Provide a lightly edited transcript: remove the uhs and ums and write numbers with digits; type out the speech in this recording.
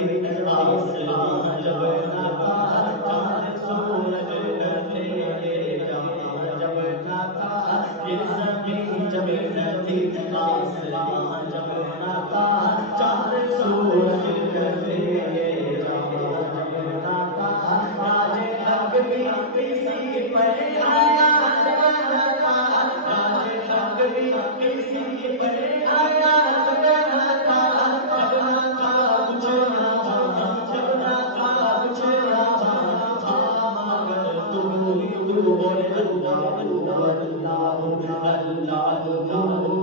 تھی آسمان جب نہ تھا چاند سورج نہ تھے جہاں جب نہ تھا یہ زمین جب نہ تھی آسمان جب نہ تھا چاند سورج نہ تھے جہاں جب نہ تھا راج حق بھی کسی پر آیا نہ تھا راج حق بھی کسی پر آیا نہ تھا جب نہ تھا کچھ یہاں جب نہ تھا کچھ یہاں تھا مگر تو بولے اللہ اللہ اللہ اللہ